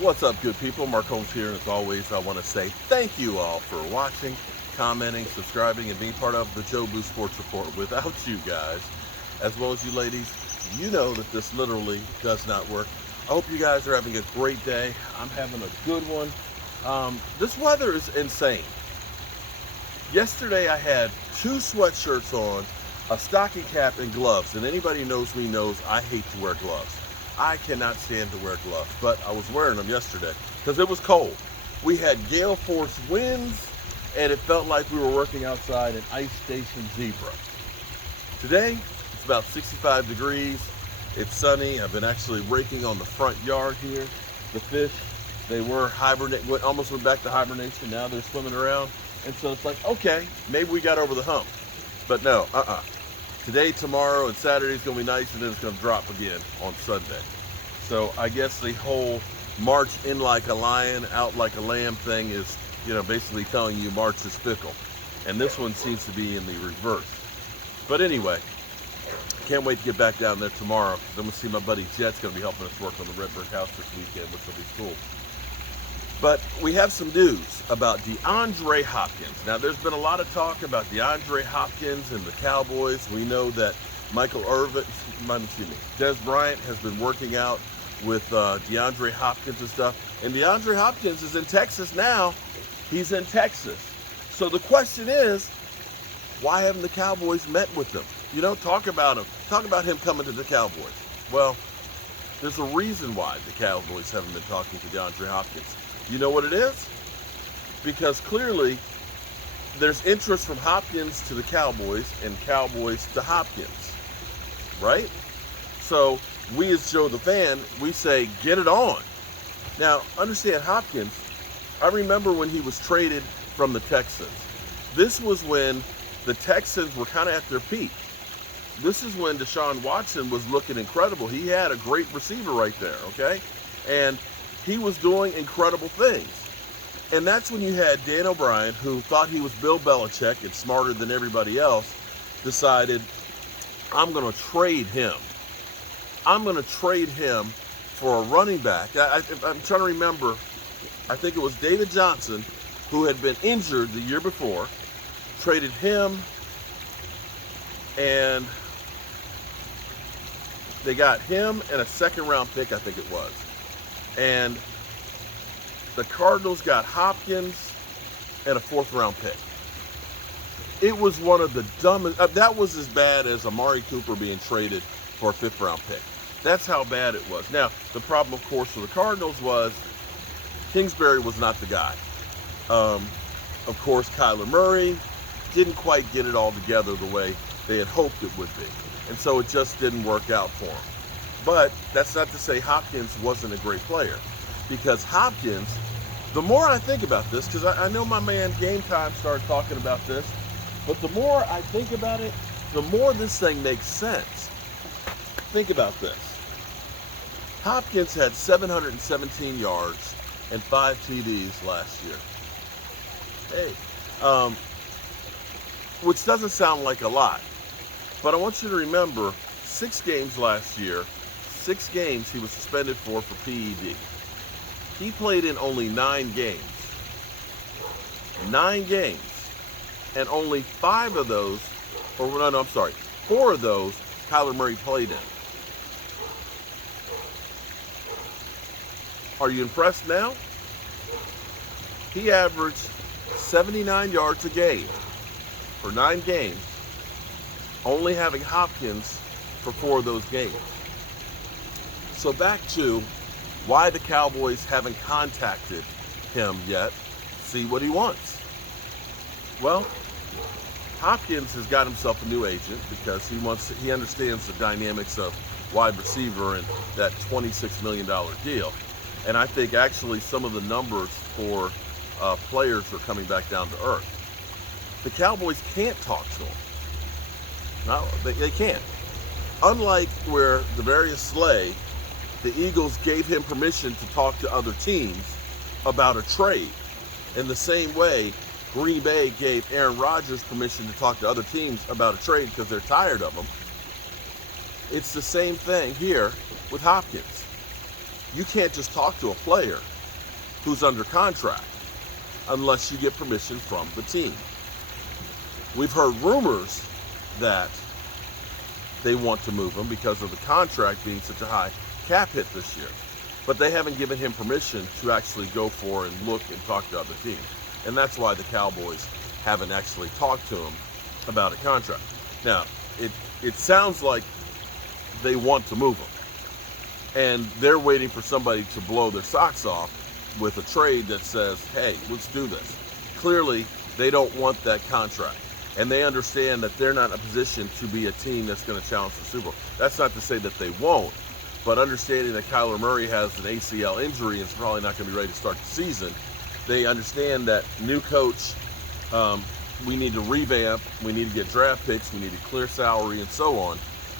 What's up, good people? Mark Holmes here, and as always, I want to say thank you all for watching, commenting, subscribing, and being part of the Joe Blue Sports Report. Without you guys, as well as you ladies, you know that this literally does not work. I hope you guys are having a great day. I'm having a good one. This weather is insane. Yesterday, I had 2 sweatshirts on, a stocking cap, and gloves. And anybody who knows me knows I hate to wear gloves. I cannot stand to wear gloves, but I was wearing them yesterday because it was cold. We had gale force winds, and it felt like we were working outside in Ice Station Zebra. Today, it's about 65 degrees. It's sunny. I've been actually raking on the front yard here. The fish, they were almost went back to hibernation. Now they're swimming around. And so it's like, okay, maybe we got over the hump. But no, Today, tomorrow, and Saturday is going to be nice, and then it's going to drop again on Sunday. So I guess the whole march in like a lion, out like a lamb thing is, basically telling you March is fickle. And this one seems to be in the reverse. But anyway, can't wait to get back down there tomorrow, because I'm going to see my buddy Jet's going to be helping us work on the red brick house this weekend, which will be cool. But we have some news about DeAndre Hopkins. Now, there's been a lot of talk about DeAndre Hopkins and the Cowboys. We know that Des Bryant has been working out with DeAndre Hopkins and stuff. And DeAndre Hopkins is in Texas now. He's in Texas. So the question is, why haven't the Cowboys met with him? Talk about him. Talk about him coming to the Cowboys. Well, there's a reason why the Cowboys haven't been talking to DeAndre Hopkins. You know what it is? Because clearly there's interest from Hopkins to the Cowboys and Cowboys to Hopkins, right? So we as Joe the fan, we say, get it on. Now, understand Hopkins, I remember when he was traded from the Texans. This was when the Texans were kind of at their peak. This is when Deshaun Watson was looking incredible. He had a great receiver right there, okay? And he was doing incredible things. And that's when you had Dan O'Brien, who thought he was Bill Belichick and smarter than everybody else, decided, I'm going to trade him. I'm going to trade him for a running back. I'm trying to remember, I think it was David Johnson, who had been injured the year before, traded him, and they got him and a second-round pick, I think it was. And the Cardinals got Hopkins and a 4th-round pick. It was one of the dumbest. That was as bad as Amari Cooper being traded for a 5th-round pick. That's how bad it was. Now, the problem, of course, for the Cardinals was Kingsbury was not the guy. Of course, Kyler Murray didn't quite get it all together the way they had hoped it would be. And so it just didn't work out for him. But that's not to say Hopkins wasn't a great player, because Hopkins, the more I think about this, because I know my man Game Time started talking about this, but the more I think about it, the more this thing makes sense. Think about this. Hopkins had 717 yards and 5 TDs last year. Hey, which doesn't sound like a lot, but I want you to remember 6 games last year. 6 games he was suspended for PED. He played in only 9 games. 9 games. And only 4 of those, Kyler Murray played in. Are you impressed now? He averaged 79 yards a game for 9 games, only having Hopkins for 4 of those games. So back to why the Cowboys haven't contacted him yet, see what he wants. Well, Hopkins has got himself a new agent because he understands the dynamics of wide receiver and that $26 million deal. And I think actually some of the numbers for players are coming back down to earth. The Cowboys can't talk to him. No, they can't. Unlike where the various Slay, the Eagles gave him permission to talk to other teams about a trade. In the same way, Green Bay gave Aaron Rodgers permission to talk to other teams about a trade because they're tired of him. It's the same thing here with Hopkins. You can't just talk to a player. who's under contract unless you get permission from the team. We've heard rumors that they want to move him because of the contract being such a high cap hit this year. But they haven't given him permission to actually go for and look and talk to other teams. And that's why the Cowboys haven't actually talked to him about a contract. Now, it sounds like they want to move him. And they're waiting for somebody to blow their socks off with a trade that says, hey, let's do this. Clearly, they don't want that contract. And they understand that they're not in a position to be a team that's going to challenge the Super Bowl. That's not to say that they won't, but understanding that Kyler Murray has an ACL injury and is probably not going to be ready to start the season, they understand that new coach, we need to revamp, we need to get draft picks, we need to clear salary and so on.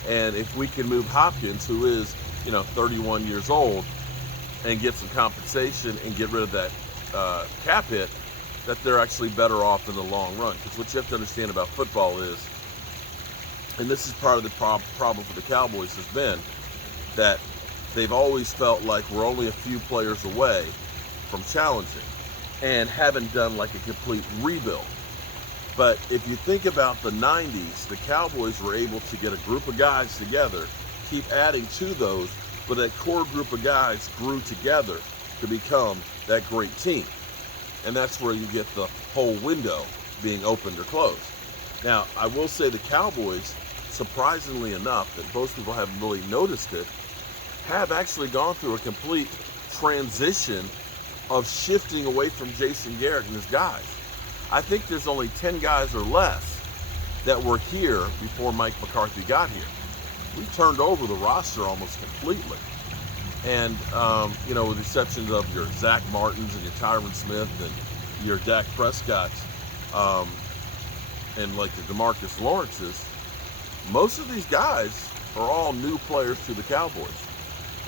And if we can move Hopkins, who is, 31 years old, and get some compensation and get rid of that cap hit, that they're actually better off in the long run. Because what you have to understand about football is, and this is part of the problem for the Cowboys, has been that they've always felt like we're only a few players away from challenging and haven't done like a complete rebuild. But if you think about the 90s, the Cowboys were able to get a group of guys together, keep adding to those, but that core group of guys grew together to become that great team. And that's where you get the whole window being opened or closed. Now, I will say the Cowboys, surprisingly enough, that most people haven't really noticed it, have actually gone through a complete transition of shifting away from Jason Garrett and his guys. I think there's only 10 guys or less that were here before Mike McCarthy got here. We've turned over the roster almost completely. And, with the exceptions of your Zach Martins and your Tyron Smith and your Dak Prescotts and like the DeMarcus Lawrences, most of these guys are all new players to the Cowboys.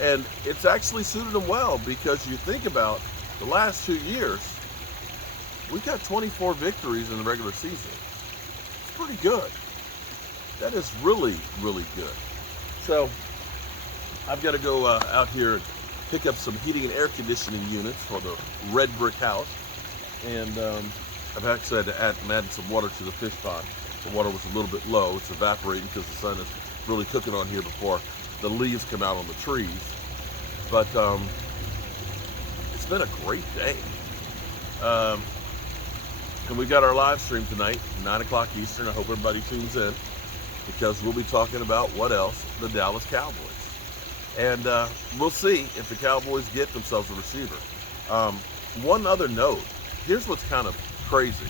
And it's actually suited them well because you think about the last 2 years, we've got 24 victories in the regular season. It's pretty good. That is really, really good. So I've got to go out here and pick up some heating and air conditioning units for the red brick house. And I've actually had to add some water to the fish pond. The water was a little bit low. It's evaporating because the sun is really cooking on here before the leaves come out on the trees. But it's been a great day. And we got our live stream tonight, 9 o'clock Eastern. I hope everybody tunes in because we'll be talking about what else? The Dallas Cowboys. And we'll see if the Cowboys get themselves a receiver. One other note, here's what's kind of crazy,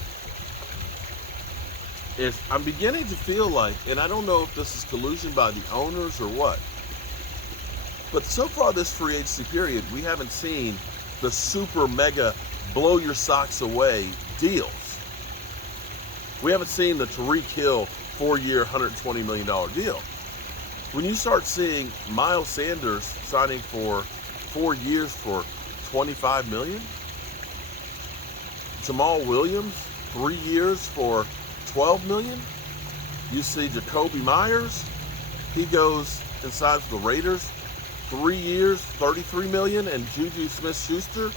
is I'm beginning to feel like, and I don't know if this is collusion by the owners or what, but so far this free agency period, we haven't seen the super mega blow your socks away deals. We haven't seen the Tyreek Hill 4-year, $120 million deal. When you start seeing Miles Sanders signing for 4 years for $25 million, Jamal Williams 3 years for $12 million, you see Jacoby Myers, he goes and signs with the Raiders, 3 years, $33 million, and Juju Smith-Schuster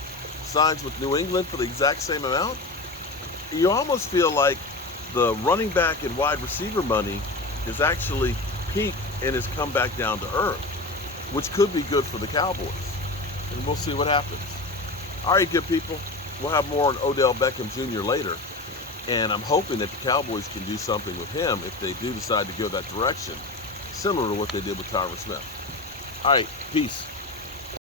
signs with New England for the exact same amount. You almost feel like the running back and wide receiver money is actually peaked and has come back down to earth, which could be good for the Cowboys. And we'll see what happens. All right, good people. We'll have more on Odell Beckham Jr. later. And I'm hoping that the Cowboys can do something with him if they do decide to go that direction, similar to what they did with Tyron Smith. All right, peace.